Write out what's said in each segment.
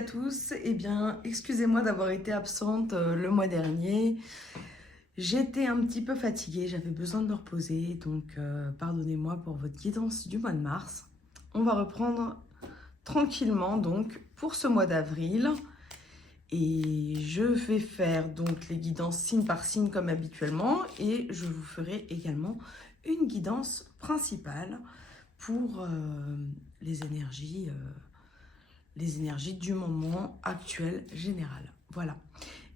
à tous. Eh bien, excusez-moi d'avoir été absente le mois dernier. J'étais un petit peu fatiguée, j'avais besoin de me reposer, donc pardonnez-moi pour votre guidance du mois de mars. On va reprendre tranquillement donc pour ce mois d'avril. Et je vais faire donc les guidances signe par signe comme habituellement. Et je vous ferai également une guidance principale pour les énergies du moment actuel général. Voilà.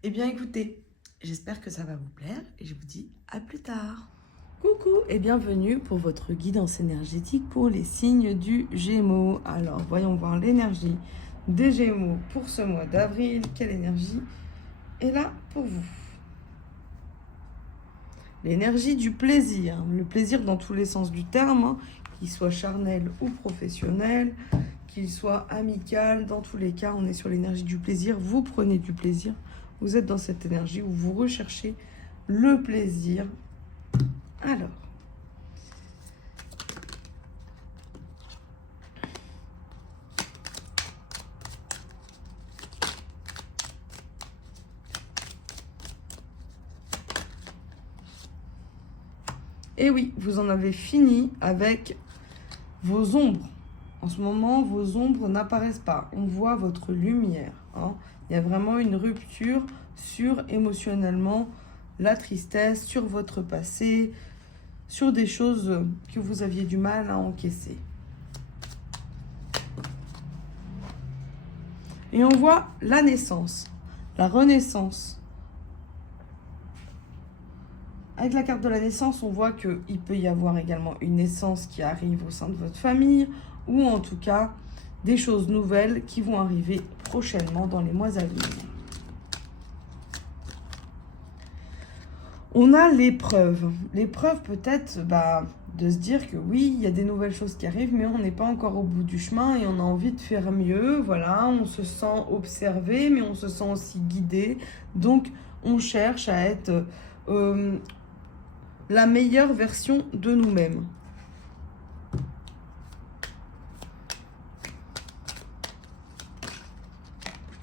Eh bien écoutez, j'espère que ça va vous plaire et je vous dis à plus tard. Coucou et bienvenue pour votre guidance énergétique pour les signes du Gémeaux. Alors voyons voir l'énergie des Gémeaux pour ce mois d'avril. Quelle énergie est là pour vous? L'énergie du plaisir. Le plaisir dans tous les sens du terme, hein, qu'il soit charnel ou professionnel, qu'il soit amical. Dans tous les cas, on est sur l'énergie du plaisir. Vous prenez du plaisir. Vous êtes dans cette énergie où vous recherchez le plaisir. Alors. Et oui, vous en avez fini avec vos ombres. En ce moment, vos ombres n'apparaissent pas. On voit votre lumière. Hein. Il y a vraiment une rupture sur émotionnellement la tristesse, sur votre passé, sur des choses que vous aviez du mal à encaisser. Et on voit la naissance, la renaissance. Avec la carte de la naissance, on voit qu'il peut y avoir également une naissance qui arrive au sein de votre famille, ou en tout cas, des choses nouvelles qui vont arriver prochainement dans les mois à venir. On a l'épreuve. L'épreuve peut-être de se dire que oui, il y a des nouvelles choses qui arrivent, mais on n'est pas encore au bout du chemin et on a envie de faire mieux. Voilà, on se sent observé, mais on se sent aussi guidé. Donc, on cherche à être la meilleure version de nous-mêmes.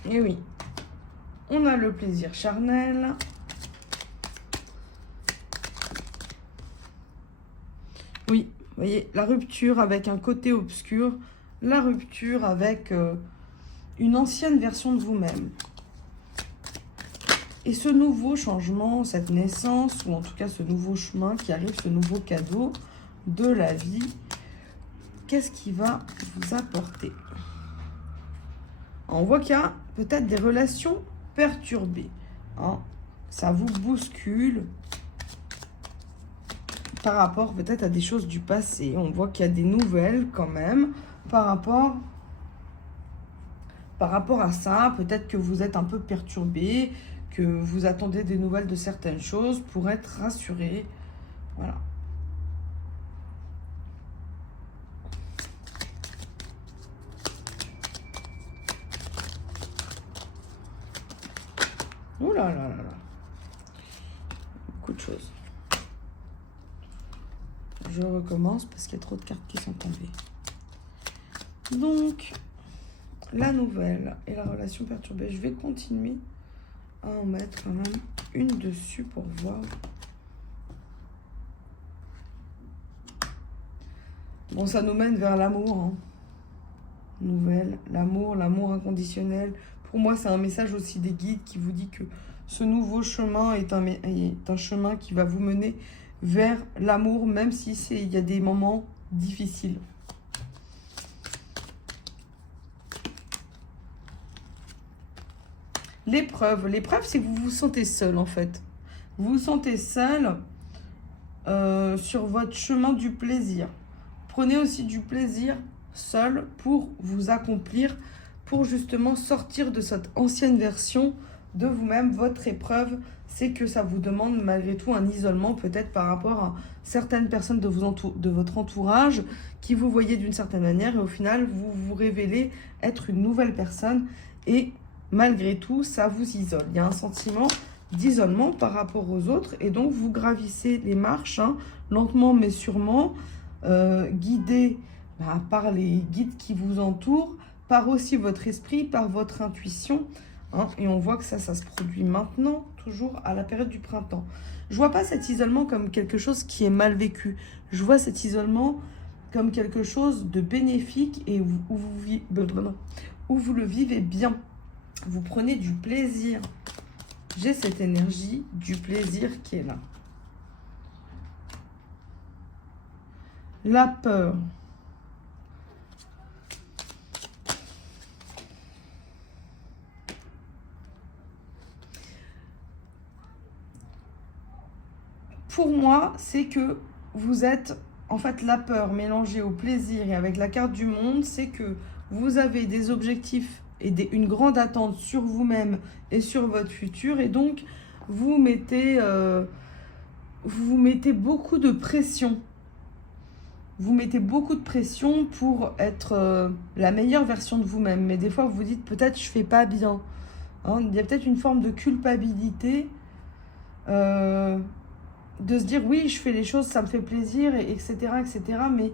Et oui, on a le plaisir charnel. Oui, vous voyez, la rupture avec un côté obscur, la rupture avec une ancienne version de vous-même. Et ce nouveau changement, cette naissance, ou en tout cas ce nouveau chemin qui arrive, ce nouveau cadeau de la vie, qu'est-ce qui va vous apporter? On voit qu'il y a peut-être des relations perturbées. Hein. Ça vous bouscule par rapport peut-être à des choses du passé. On voit qu'il y a des nouvelles quand même par rapport à ça. Peut-être que vous êtes un peu perturbé, que vous attendez des nouvelles de certaines choses pour être rassuré. Voilà. Ouh là là là là. Beaucoup de choses. Je recommence parce qu'il y a trop de cartes qui sont tombées. Donc, la nouvelle et la relation perturbée. Je vais continuer à en mettre quand même une dessus pour voir. Bon, ça nous mène vers l'amour. Hein. Nouvelle, l'amour inconditionnel. Pour moi, c'est un message aussi des guides qui vous dit que ce nouveau chemin est un chemin qui va vous mener vers l'amour, même si il y a des moments difficiles. L'épreuve, c'est que vous vous sentez seul en fait. Vous vous sentez seul sur votre chemin du plaisir. Prenez aussi du plaisir seul pour vous accomplir, pour justement sortir de cette ancienne version de vous-même. Votre épreuve, c'est que ça vous demande malgré tout un isolement peut-être par rapport à certaines personnes de votre entourage qui vous voyez d'une certaine manière et au final vous vous révélez être une nouvelle personne et malgré tout ça vous isole. Il y a un sentiment d'isolement par rapport aux autres et donc vous gravissez les marches hein, lentement mais sûrement guidé par les guides qui vous entourent, par aussi votre esprit, par votre intuition. Hein, et on voit que ça se produit maintenant, toujours à la période du printemps. Je vois pas cet isolement comme quelque chose qui est mal vécu. Je vois cet isolement comme quelque chose de bénéfique et où vous le vivez bien. Vous prenez du plaisir. J'ai cette énergie du plaisir qui est là. La peur. Pour moi, c'est que vous êtes, en fait, la peur mélangée au plaisir et avec la carte du monde, c'est que vous avez des objectifs et une grande attente sur vous-même et sur votre futur. Et donc, vous mettez beaucoup de pression. Vous mettez beaucoup de pression pour être la meilleure version de vous-même. Mais des fois, vous vous dites, peut-être je ne fais pas bien. Hein, il y a peut-être une forme de culpabilité. De se dire, oui, je fais les choses, ça me fait plaisir, etc., etc. Mais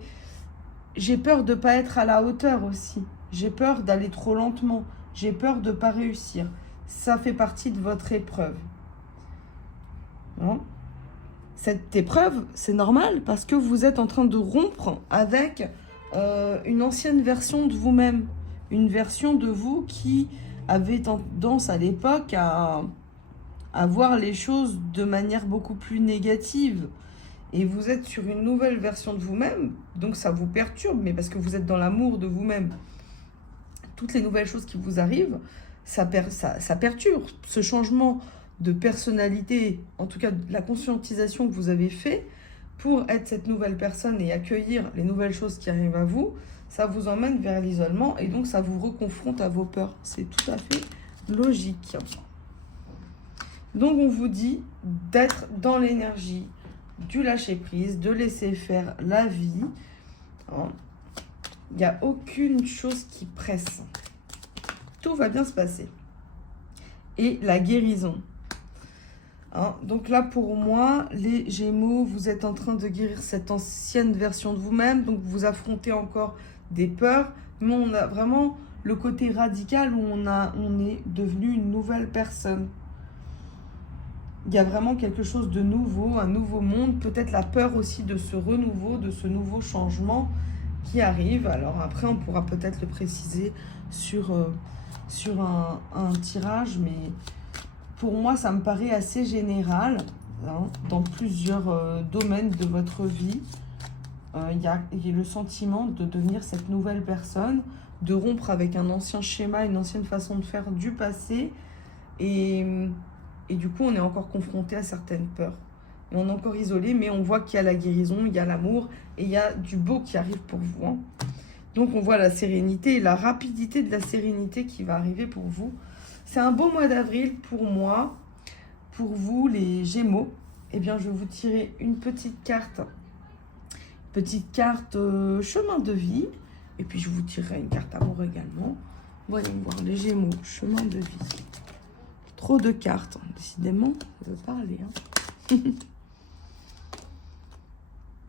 j'ai peur de ne pas être à la hauteur aussi. J'ai peur d'aller trop lentement. J'ai peur de ne pas réussir. Ça fait partie de votre épreuve. Non ? Cette épreuve, c'est normal parce que vous êtes en train de rompre avec une ancienne version de vous-même. Une version de vous qui avait tendance à l'époque à voir les choses de manière beaucoup plus négative. Et vous êtes sur une nouvelle version de vous-même, donc ça vous perturbe, mais parce que vous êtes dans l'amour de vous-même. Toutes les nouvelles choses qui vous arrivent, ça perturbe. Ce changement de personnalité, en tout cas la conscientisation que vous avez fait pour être cette nouvelle personne et accueillir les nouvelles choses qui arrivent à vous, ça vous emmène vers l'isolement et donc ça vous reconfronte à vos peurs. C'est tout à fait logique. Donc on vous dit d'être dans l'énergie du lâcher-prise, de laisser faire la vie. Il n'y a aucune chose qui presse. Tout va bien se passer. Et la guérison. Donc là, pour moi, les Gémeaux, vous êtes en train de guérir cette ancienne version de vous-même. Donc vous affrontez encore des peurs. Mais on a vraiment le côté radical où on est devenu une nouvelle personne. Il y a vraiment quelque chose de nouveau, un nouveau monde. Peut-être la peur aussi de ce renouveau, de ce nouveau changement qui arrive. Alors après, on pourra peut-être le préciser sur un tirage, mais pour moi, ça me paraît assez général dans plusieurs domaines de votre vie. Il y a le sentiment de devenir cette nouvelle personne, de rompre avec un ancien schéma, une ancienne façon de faire du passé. Et du coup, on est encore confronté à certaines peurs. Et on est encore isolé, mais on voit qu'il y a la guérison, il y a l'amour et il y a du beau qui arrive pour vous. Donc, on voit la sérénité et la rapidité de la sérénité qui va arriver pour vous. C'est un beau mois d'avril pour moi, pour vous, les Gémeaux. Eh bien, je vais vous tirer une petite carte. Chemin de vie. Et puis, je vous tirerai une carte amour également. Voyons voir les Gémeaux, chemin de vie. Trop de cartes, décidément, je veux parler.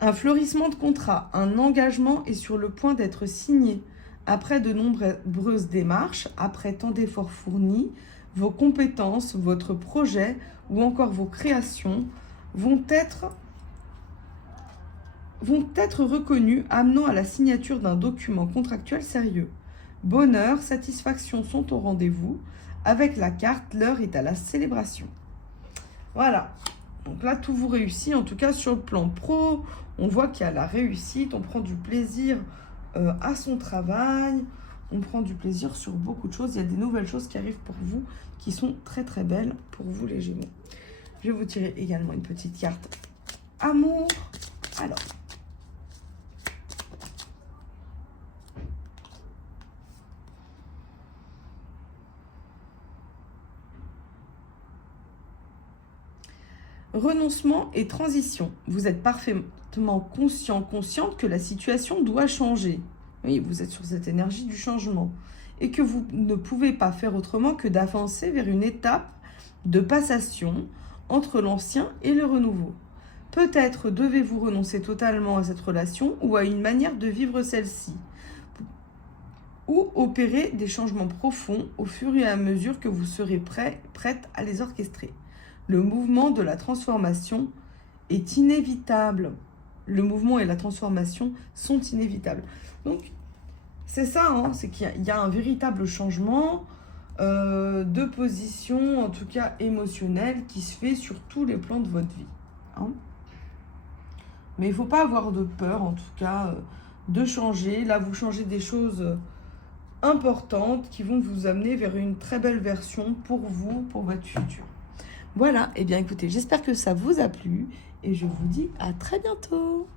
Un fleurissement de contrat, un engagement est sur le point d'être signé. Après de nombreuses démarches, après tant d'efforts fournis, vos compétences, votre projet ou encore vos créations vont être reconnus, amenant à la signature d'un document contractuel sérieux. Bonheur, satisfaction sont au rendez-vous. Avec la carte, l'heure est à la célébration. Voilà. Donc là, tout vous réussit. En tout cas, sur le plan pro, on voit qu'il y a la réussite. On prend du plaisir à son travail. On prend du plaisir sur beaucoup de choses. Il y a des nouvelles choses qui arrivent pour vous, qui sont très très belles pour vous, les Gémeaux. Je vais vous tirer également une petite carte amour. Alors. Renoncement et transition. Vous êtes parfaitement consciente que la situation doit changer. Oui, vous êtes sur cette énergie du changement. Et que vous ne pouvez pas faire autrement que d'avancer vers une étape de passation entre l'ancien et le renouveau. Peut-être devez-vous renoncer totalement à cette relation ou à une manière de vivre celle-ci. ou opérer des changements profonds au fur et à mesure que vous serez prête à les orchestrer. Le mouvement de la transformation est inévitable. Le mouvement et la transformation sont inévitables. Donc, c'est ça, hein, c'est qu'il y a un véritable changement de position, en tout cas émotionnelle, qui se fait sur tous les plans de votre vie. Hein. Mais il ne faut pas avoir de peur, en tout cas, de changer. Là, vous changez des choses importantes qui vont vous amener vers une très belle version pour vous, pour votre futur. Voilà, et bien écoutez, j'espère que ça vous a plu et je vous dis à très bientôt.